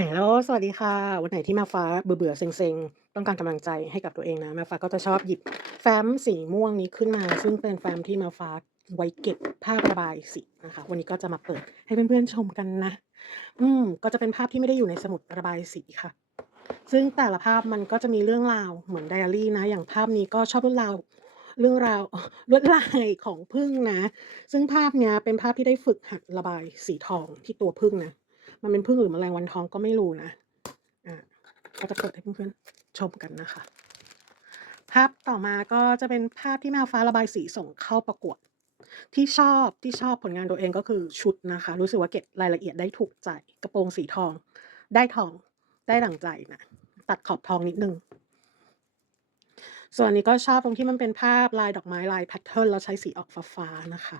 ฮลโลสวัสดีค่ะ วันไหนที่มาฟ้าเบื่อๆเซ็งๆ ต้องการกำลังใจให้กับตัวเองนะ มาฟ้าก็จะชอบหยิบแฟ้มสีม่วงนี้ขึ้นมา ซึ่งเป็นแฟ้มที่มาฟ้าไว้เก็บภาพระบายสีนะคะ วันนี้ก็จะมาเปิดให้เพื่อนๆชมกันนะ อืม ก็จะเป็นภาพที่ไม่ได้อยู่ในสมุดระบายสีค่ะ ซึ่งแต่ละภาพมันก็จะมีเรื่องราวเหมือนไดอารี่นะ อย่างภาพนี้ก็ชอบเรื่องราวเรื่องราวลวดลายของผึ้งนะ ซึ่งภาพเนี้ยเป็นภาพที่ได้ฝึกหัดระบายสีทองที่ตัวผึ้งนะ มันเป็นผึ้งหรือแมลงวันทองก็ไม่รู้นะอ่าก็จะเปิดให้เพื่อนๆชมกันนะคะ ภาพต่อมาก็จะเป็นภาพที่แมวฟ้าระบายสีส่งเข้าประกวด ที่ชอบที่ชอบผลงานตัวเองก็คือชุดนะคะ รู้สึกว่าเก็บรายละเอียดได้ถูกใจ กระโปรงสีทอง ได้ทองได้ดั่งใจนะตัดขอบทองนิดนึงส่วนนี้ก็ชอบตรงที่มันเป็นภาพลายดอกไม้ลายแพทเทิร์นแล้วใช้สีออกฟ้าๆนะคะ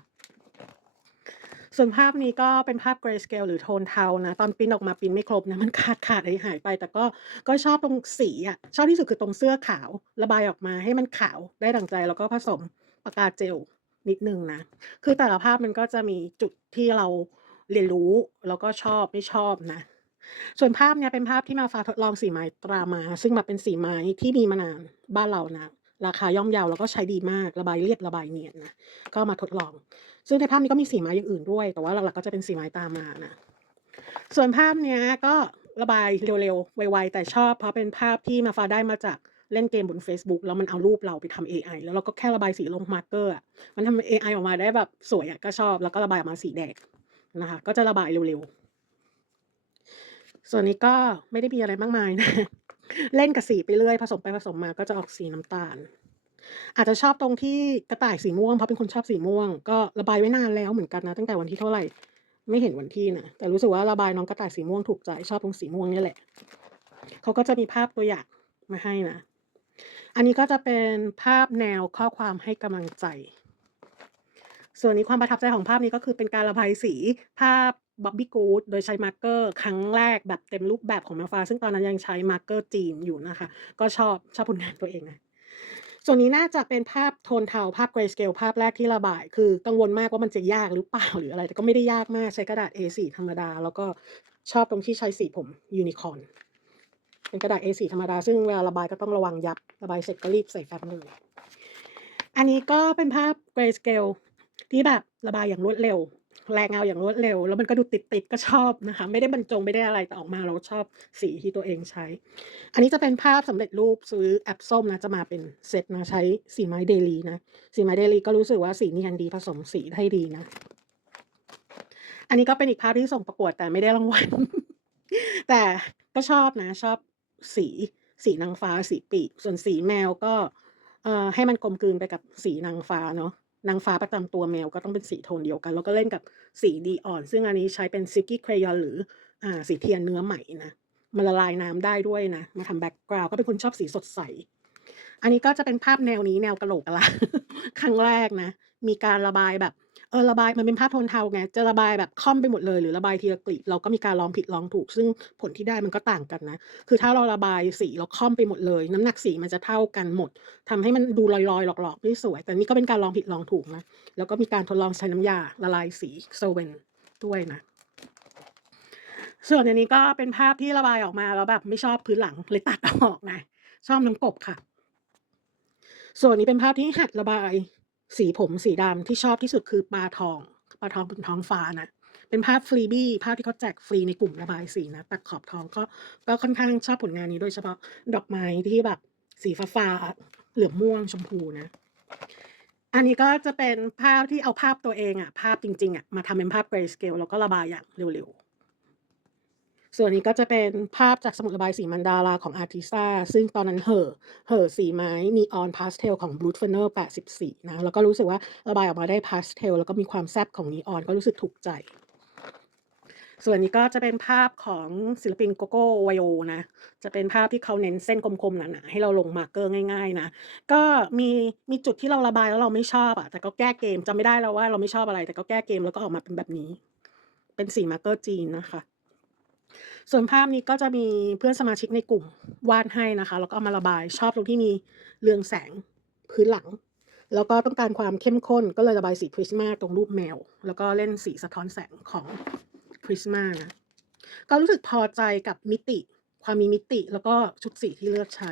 ส่วนภาพนี้ก็เป็นภาพ Grayscale หรือโทนเทานะ ตอนพรินออกมาพรินไม่ครบนะ มันขาดๆหายไป แต่ก็ก็ชอบตรงสีอะชอบที่สุดคือตรงเสื้อขาว ระบายออกมาให้มันขาวได้ดังใจ แล้วก็ผสมปากกาเจลนิดนึงนะ คือแต่ละภาพมันก็จะมีจุดที่เราเรียนรู้ แล้วก็ชอบไม่ชอบนะ ส่วนภาพเนี้ยเป็นภาพที่มวฟ้าทดลองสีไม้ตรามา ซึ่งมันเป็นสีไม้ที่มีมานานบ้านเรานะราคาย่อมเยาแล้วก็ใช้ดีมากระบายเรียบระบายเนียนนะก็มาทดลอง ซึ่งในภาพนี้ก็มีสีไม้อย่างอื่นด้วย แต่ว่าหลักๆก็จะเป็นสีไม้ตาม้านะ ส่วนภาพเนี้ยก็ระบายเร็วๆ ไวๆ แต่ชอบเพราะเป็นภาพที่มวฟ้าได้มาจากเล่นเกมบนเฟซบุ๊กแล้วมันเอารูปเราไปทำเอไอแล้วเราก็แค่ระบายสีลงมาร์กเกอร์มันทำเอไอออกมาได้แบบสวยอะก็ชอบ แล้วก็ระบายออกมาสีแดงนะคะ ก็จะระบายเร็วๆ ส่วนนี้ก็ไม่ได้มีอะไรมากมายนะ เล่นกับสีไปเรื่อย ผสมไปผสมมาก็จะออกสีน้ำตาล อาจจะชอบตรงที่กระต่ายสีม่วง เพราะเป็นคนชอบสีม่วง ก็ระบายไว้นานแล้วเหมือนกันนะ ตั้งแต่วันที่เท่าไหร่ ไม่เห็นวันที่นะแต่รู้สึกว่าระบายน้องกระต่ายสีม่วงถูกใจชอบตรงสีม่วงนี่แหละเขาก็จะมีภาพตัวอย่างมาให้นะ อันนี้ก็จะเป็นภาพแนวข้อความให้กำลังใจ ส่วนนี้ความประทับใจของภาพนี้ก็คือเป็นการระบายสีภาพ Bobby Good โดยใช้มาร์กเกอร์ครั้งแรกแบบเต็มรูปแบบของแมวฟ้า ซึ่งตอนนั้นยังใช้มาร์กเกอร์จีนอยู่นะคะ ก็ชอบชอบผลงานตัวเองนะ ส่วนนี้น่าจะเป็นภาพโทนเทาภาพ Grayscale ภาพแรกที่ระบาย คือกังวลมากว่ามันจะยากหรือเปล่าหรืออะไร แต่ก็ไม่ได้ยากมากใช้กระดาษ A4 ธรรมดา แล้วก็ชอบตรงที่ใช้สีผมยูนิคอร์นเป็นกระดาษ A4 ธรรมดา ซึ่งเวลาระบายก็ต้องระวังยับ ระบายเสร็จก็รีบใส่แฟ้มเลยอันนี้ก็เป็นภาพ Grayscale ที่แบบระบายอย่างรวดเร็ว แรงเงาอย่างรวดเร็ว แล้วมันก็ดูติดๆก็ชอบนะคะ ไม่ได้บรรจงไม่ได้อะไรแต่ออกมาเราชอบสีที่ตัวเองใช้ อันนี้จะเป็นภาพสำเร็จรูปซื้อแอปส้มนะจะมาเป็นเซตนะใช้สีไม้เดลีนะสีไม้เดลีก็รู้สึกว่าสีนียนดีผสมสีได้ดีนะ อันนี้ก็เป็นอีกภาพที่ส่งประกวดแต่ไม่ได้รางวัลแต่ก็ชอบนะชอบสีสีนางฟ้าสีปีกส่วนสีแมวก็เอ่อให้มันกลมกลืนไปกับสีนางฟ้าเนาะ นางฟ้าประจำตัวแมวก็ต้องเป็นสีโทนเดียวกัน แล้วก็เล่นกับสีดีอ่อน ซึ่งอันนี้ใช้เป็นซิกกี้เครยอนหรืออ่าสีเทียนเนื้อใหม่นะมันละลายน้ำได้ด้วยนะ มาทำแบ็กกราวด์ก็เป็นคนชอบสีสดใส อันนี้ก็จะเป็นภาพแนวนี้แนวกระโหลกกะลาครั้งแรกนะ มีการระบายแบบ เออ ระบายมันเป็นภาพโทนเทาไง จะระบายแบบค่อมไปหมดเลย หรือระบายทีละกลีบ เราก็มีการลองผิดลองถูก ซึ่งผลที่ได้มันก็ต่างกันนะ คือถ้าเราระบายสีแล้วค่อมไปหมดเลย น้ำหนักสีมันจะเท่ากันหมด ทำให้มันดูลอย ๆ หลอกๆ ไม่สวย แต่นี่ก็เป็นการลองผิดลองถูกนะ แล้วก็มีการทดลองใช้น้ำยาละลายสี Solvent ด้วยนะส่วนอันนี้ก็เป็นภาพที่ระบายออกมาแล้วแบบไม่ชอบพื้นหลังเลยตัดออกนะ ชอบน้องกบค่ะ ส่วนนี้เป็นภาพที่หัดระบาย สีผมสีดำที่ชอบที่สุดคือปลาทอง ปลาทองบนท้องฟ้านะเป็นภาพ Freebie ภาพที่เขาแจกฟรีในกลุ่มระบายสีนะตัดขอบทองก็ก็ค่อนข้างชอบผลงานนี้โดยเฉพาะดอกไม้ที่แบบสีฟ้าๆเหลืองม่วงชมพูนะ อันนี้ก็จะเป็นภาพที่เอาภาพตัวเองอะภาพจริงๆอะมาทำเป็นภาพ Grayscale แล้วก็ระบายอย่างเร็วๆ ส่วนนี้ก็จะเป็นภาพจากสมุดระบายสีมันดาราของ Arteza ซึ่งตอนนั้นเห่อเห่อสีไม้ Neon Pastel ของ Bloodfunner 84 นะ แล้วก็รู้สึกว่าระบายออกมาได้ Pastel แล้วก็มีความแซบของ Neon ก็รู้สึกถูกใจ ส่วนนี้ก็จะเป็นภาพของศิลปิน Coco Wyo นะ จะเป็นภาพที่เขาเน้นเส้นคมๆหนาๆให้เราลงมาร์กเกอร์ง่ายๆนะ ก็มีมีจุดที่เราระบายแล้วเราไม่ชอบอะแต่ก็แก้เกมจำไม่ได้แล้วว่าเราไม่ชอบอะไร แต่ก็แก้เกมแล้วก็ออกมาเป็นแบบนี้ เป็นสีมาร์กเกอร์จีนนะคะ ส่วนภาพนี้ก็จะมีเพื่อนสมาชิกในกลุ่มวาดให้นะคะ แล้วก็เอามาระบายชอบตรงที่มีเรืองแสงพื้นหลัง แล้วก็ต้องการความเข้มข้นก็เลยระบายสี Prisma ตรงรูปแมว แล้วก็เล่นสีสะท้อนแสงของ Prisma นะก็รู้สึกพอใจกับมิติ ความมีมิติแล้วก็ชุดสีที่เลือกใช้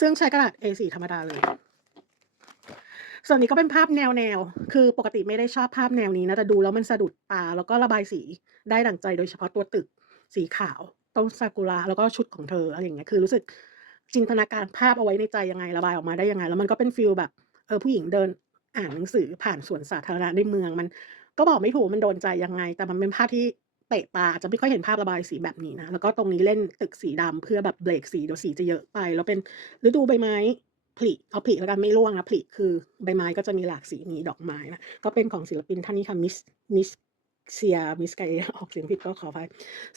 ซึ่งใช้กระดาษ A4 ธรรมดาเลย ส่วนนี้ก็เป็นภาพแนวๆคือปกติไม่ได้ชอบภาพแนวนี้นะ แต่ดูแล้วมันสะดุดตา แล้วก็ระบายสีได้ดั่งใจโดยเฉพาะตัวตึกสีขาว ต้นซากุระ แล้วก็ชุดของเธออะไรอย่างเงี้ย คือรู้สึกจินตนาการภาพเอาไว้ในใจยังไงระบายออกมาได้ยังไง แล้วมันก็เป็นฟีลแบบเออผู้หญิงเดินอ่านหนังสือผ่านสวนสาธารณะในเมืองมัน ก็บอกไม่ถูกมันโดนใจยังไง แต่มันเป็นภาพที่เตะตาจะไม่ค่อยเห็นภาพระบายสีแบบนี้นะ แล้วก็ตรงนี้เล่นตึกสีดำเพื่อแบบเบรกสีเดี๋ยวสีจะเยอะไป แล้วเป็นฤดูใบไม้ ผลิเอาผลิแล้วกันไม่ร่วงนะผลิคือใบไม้ก็จะมีหลากสีมีดอกไม้นะก็เป็นของศิลปินท่านนี้ค่ะมิสมิสเซียมิสไกออกเสียงผิดก็ขออภัย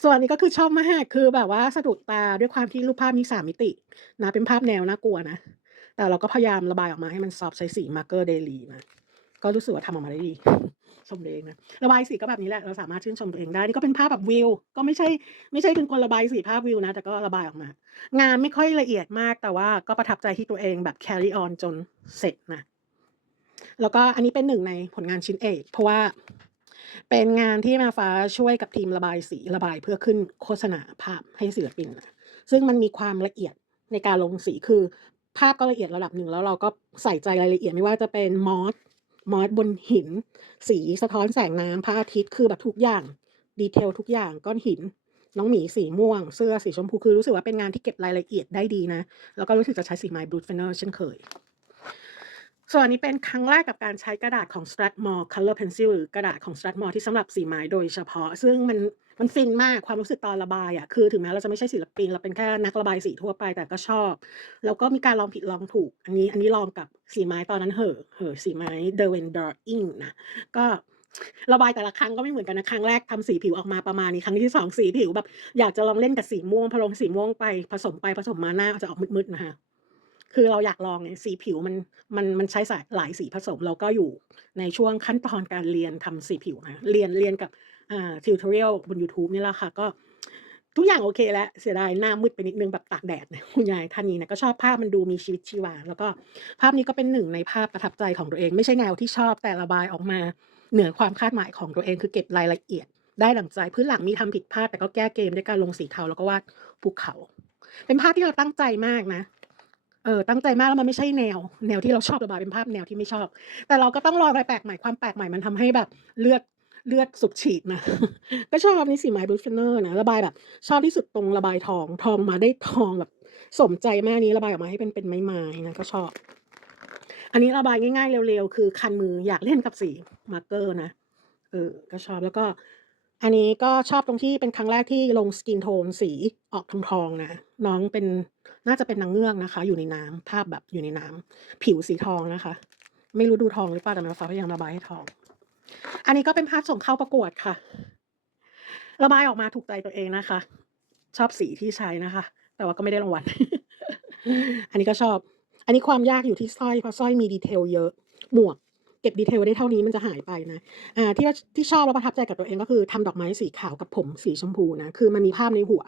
ส่วนนี้ก็คือชอบมากคือแบบว่าสะดุดตาด้วยความที่รูปภาพมีสามมิตินะเป็นภาพแนวน่ากลัวนะแต่เราก็พยายามระบายออกมาให้มันซอฟใช้สีมาร์กเกอร์ Daily นะก็รู้สึกว่าทำออกมาได้ดี ชมตัวเองนะระบายสีก็แบบนี้แหละเราสามารถชื่นชมตัวเองได้นี่ก็เป็นภาพแบบวิว ก็ไม่ใช่ไม่ใช่เป็นคนระบายสีภาพวิวนะ แต่ก็ระบายออกมา งานไม่ค่อยละเอียดมากแต่ว่าก็ประทับใจที่ตัวเองแบบ carry on จนเสร็จนะแล้วก็อันนี้เป็น1ในผลงานชิ้นเอก เพราะว่าเป็นงานที่มาฟ้าช่วยกับทีมระบายสีระบายเพื่อขึ้นโฆษณาภาพให้ศิลปินนะซึ่งมันมีความละเอียดในการลงสีคือภาพก็ละเอียดระดับหนึ่งแล้วเราก็ใส่ใจรายละเอียดไม่ว่าจะเป็นมอส มอสบนหิน สีสะท้อนแสงน้ำพระอาทิตย์คือแบบทุกอย่างดีเทลทุกอย่างก้อนหิน น้องหมีสีม่วง เสื้อสีชมพูคือรู้สึกว่าเป็นงานที่เก็บรายละเอียดได้ดีนะ แล้วก็รู้สึกจะใช้สีไม้บลูเฟนเนอร์เช่นเคย ส่วนอันนี้เป็นครั้งแรกกับการใช้กระดาษของ Strathmore Color Pencil หรือกระดาษของ Strathmore ที่สำหรับสีไม้โดยเฉพาะ ซึ่งมันมันฟินมากความรู้สึกตอนระบายอะคือถึงแม้เราจะไม่ใช่ศิลปิน เราเป็นแค่นักระบายสีทั่วไปแต่ก็ชอบ แล้วก็มีการลองผิดลองถูก อันนี้อันนี้ลองกับสีไม้ตอนนั้นเหอะเหอะสีไม้ Derwent Drawing นะก็ระบายแต่ละครั้งก็ไม่เหมือนกันนะครั้งแรกทำสีผิวออกมาประมาณนี้ครั้งที่2สีผิวแบบ อยากจะลองเล่นกับสีม่วงพอลงสีม่วงไปผสมไปผสมมาหน้าจะออกมืดๆนะคะ คือเราอยากลองไงสีผิวมันมันมันใช้สายหลายสีผสมเราก็อยู่ในช่วงขั้นตอนการเรียนทำสีผิวนะเรียนเรียนกับอ่า tutorial บนยูทูบนี่แหละค่ะก็ทุกอย่างโอเคแล้วเสียดายหน้ามืดไปนิดนึงแบบตากแดดนะคุณยายท่านนี้นะก็ชอบภาพมันดูมีชีวิตชีวา แล้วก็ภาพนี้ก็เป็น1ในภาพประทับใจของตัวเอง ไม่ใช่แนวที่ชอบแต่ระบายออกมาเหนือความคาดหมายของตัวเองคือเก็บรายละเอียด ได้ดั่งใจพื้นหลังมีทำผิดพลาดแต่ก็แก้เกมด้วยการลงสีเทาแล้วก็วาดภูเขา เป็นภาพที่เราตั้งใจมากนะ เออ ตั้งใจมากแล้วมันไม่ใช่แนว แนวที่เราชอบระบายเป็นภาพแนวที่ไม่ชอบ แต่เราก็ต้องลออะไรแปลกใหม่ ความแปลกใหม่มันทำให้แบบเลือด เลือดสูบฉีดนะ ก็ชอบนี่สีไม้ Blue Thinner นะ ระบายแบบ ชอบที่สุดตรงระบายทอง ทองมาได้ทองแบบ สมใจมากนี้ระบายออกมาให้เป็นเป็นไม้ๆนะก็ชอบ อันนี้ระบายง่ายๆเร็วๆ คือคันมืออยากเล่นกับสีมาร์กเกอร์นะ เออ ก็ชอบแล้วก็ อันนี้ก็ชอบตรงที่เป็นครั้งแรกที่ลง Skin Tone สีออกทองๆนะ น้องเป็นน่าจะเป็นนางเงือกนะคะ อยู่ในน้ำภาพแบบอยู่ในน้ำผิวสีทองนะคะ ไม่รู้ดูทองหรือเปล่าแต่มาฟ้าพยายามระบายให้ทอง อันนี้ก็เป็นภาพส่งเข้าประกวดค่ะ ระบายออกมาถูกใจตัวเองนะคะ ชอบสีที่ใช้นะคะ แต่ว่าก็ไม่ได้รางวัลอันนี้ก็ชอบ อันนี้ความยากอยู่ที่สร้อยเพราะสร้อยมี detail เยอะหมวก เก็บ detail ได้เท่านี้มันจะหายไปนะอ่าที่ว่าที่ชอบและประทับใจกับตัวเองก็คือทำดอกไม้สีขาวกับผมสีชมพูนะคือมันมีภาพในหัว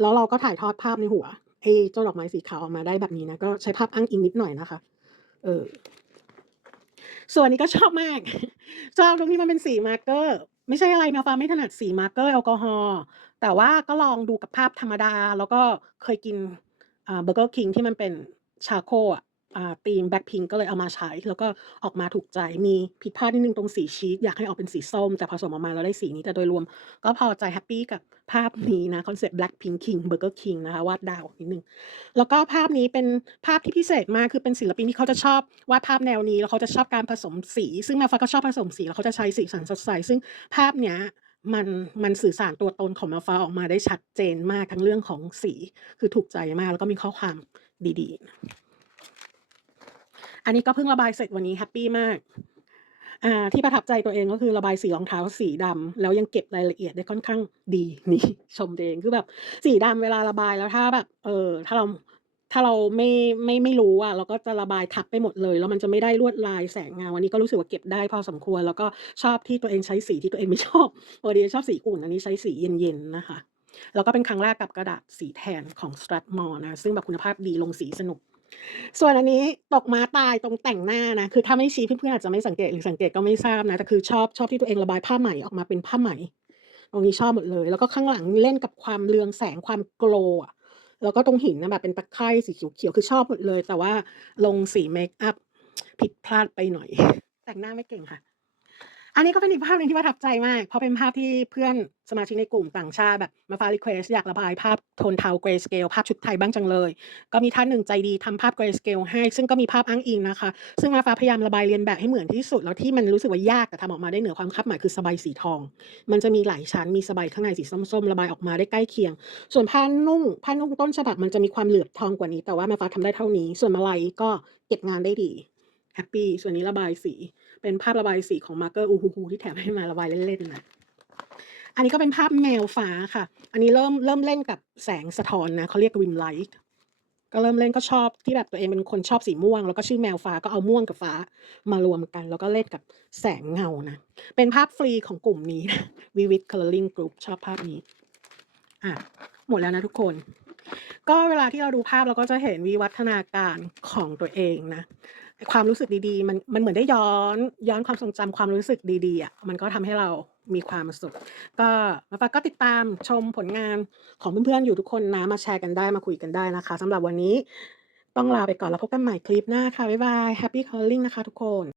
แล้วเราก็ถ่ายทอดภาพในหัวไอ้เจ้าดอกไม้สีขาวออกมาได้แบบนี้นะก็ใช้ภาพอ้างอิงนิดหน่อยนะคะ เออส่วนนี้ก็ชอบมากชอบตรงที่มันเป็นสีมาร์กเกอร์ไม่ใช่อะไรแมวฟ้าไม่ถนัดสีมาร์กเกอร์แอลกอฮอล์แต่ว่าก็ลองดูกับภาพธรรมดา แล้วก็เคยกินอ่า Burger King ที่มันเป็นชาโคลอะ อ่า ธีม Blackpink ก็เลยเอามาใช้ แล้วก็ออกมาถูกใจ มีผิดพลาดนิดหนึ่งตรงสีชีส อยากให้ออกเป็นสีส้ม แต่ผสมออกมาแล้วได้สีนี้ แต่โดยรวมก็พอใจ แฮปปีกับภาพนี้นะ คอนเซปต์ Blackpink King Burger King นะคะ วาดดาวนิดหนึ่ง แล้วก็ภาพนี้เป็นภาพที่พิเศษมาก คือเป็นศิลปินที่เขาจะชอบวาดภาพแนวนี้ แล้วเขาจะชอบการผสมสี ซึ่งมวฟ้าก็ชอบผสมสี แล้วเขาจะใช้สีสันสดใส ซึ่งภาพเนี้ยมัน มันสื่อสารตัวตนของมวฟ้าออกมาได้ชัดเจนมาก ทั้งเรื่องของสี คือถูกใจมาก แล้วก็มีข้อความดี ๆ อันนี้ก็เพิ่งระบายเสร็จวันนี้แฮปปีมากอ่าที่ประทับใจตัวเองก็คือระบายสีรองเท้าสีดำแล้วยังเก็บรายละเอียดได้ค่อนข้างดีนี่ชมตัวเองคือแบบสีดำเวลาระบายแล้วถ้าแบบ เออถ้าเราถ้าเราไม่ไม่ไม่รู้อะเราก็จะระบายทับไปหมดเลย แล้วมันจะไม่ได้ลวดลายแสงเงาอันนี้ก็รู้สึกว่าเก็บได้พอสมควร แล้วก็ชอบที่ตัวเองใช้สีที่ตัวเองไม่ชอบปกติจะชอบสีอุ่นอันนี้ใช้สีเย็นๆนะคะแล้วก็เป็นครั้งแรกกับกระดาษสีแทนของ Stratmore นะซึ่งแบบคุณภาพดีลงสีสนุก ส่วนอันนี้ตกม้าตายตรงแต่งหน้านะ คือถ้าไม่ชี้เพื่อนๆอาจจะไม่สังเกตหรือสังเกตก็ไม่ทราบนะ แต่คือชอบชอบที่ตัวเองระบายผ้าไหมออกมาเป็นผ้าไหม ตรงนี้ชอบหมดเลย แล้วก็ข้างหลังเล่นกับความเรืองแสงความโกลว์อะแล้วก็ตรงหินนะแบบเป็นตะไคร่สีเขียวๆคือชอบหมดเลย แต่ว่าลงสีเมคอัพผิดพลาดไปหน่อย แต่งหน้าไม่เก่งค่ะ อันนี้ก็เป็นอีกภาพหนึ่งที่ประทับใจมาก เพราะเป็นภาพที่เพื่อนสมาชิกในกลุ่มต่างชาติแบบมาฟ้ารีเควสต์อยากระบายภาพโทนเทา Grayscale ภาพชุดไทยบ้างจังเลย ก็มีท่านหนึ่งใจดีทำภาพ Grayscale ให้ ซึ่งก็มีภาพอ้างอิงนะคะ ซึ่งมาฟ้าพยายามระบายเลียนแบบให้เหมือนที่สุด แล้วที่มันรู้สึกว่ายากแต่ทำออกมาได้เหนือความคาดหมายคือสบายสีทอง มันจะมีหลายชั้นมีสบายข้างในสีส้มๆระบายออกมาได้ใกล้เคียง ส่วนผ้านุ่งผ้านุ่งต้นฉบับมันจะมีความเหลือบทองกว่านี้ แต่ว่ามาฟ้าทำได้เท่านี้ ส่วนมาลัยก็เก็บงานได้ดีแฮปปีส่วนนี้ระบายสี เป็นภาพระบายสีของมาร์เกอร์ Uhuhu ที่แถมให้มาระบายเล่นๆนะอันนี้ก็เป็นภาพแมวฟ้าค่ะ อันนี้เริ่มเริ่มเล่นกับแสงสะท้อนนะเขาเรียก Rim light ก็เริ่มเล่นก็ชอบที่แบบตัวเองเป็นคนชอบสีม่วง แล้วก็ชื่อแมวฟ้าก็เอาม่วงกับฟ้ามารวมกัน แล้วก็เล่นกับแสงเงานะ เป็นภาพฟรีของกลุ่มนี้ Vivid Coloring Group ชอบภาพนี้อะหมดแล้วนะทุกคน ก็เวลาที่เราดูภาพเราก็จะเห็นวิวัฒนาการของตัวเองนะ ความรู้สึกดี ๆ มัน มันเหมือนได้ย้อน ย้อนความทรงจำ ความรู้สึกดี ๆ อะ มันก็ทำให้เรามีความสุข ก็ มาฟ้าก็ติดตามชมผลงานของเพื่อน ๆ อยู่ทุกคนนะ มาแชร์กันได้ มาคุยกันได้นะคะ สำหรับวันนี้ต้องลาไปก่อน แล้วพบกันใหม่คลิปหน้าค่ะ บ๊ายบาย Happy Coloring นะคะทุกคน